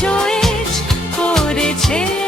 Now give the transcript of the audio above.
চোয়েছ করেছে।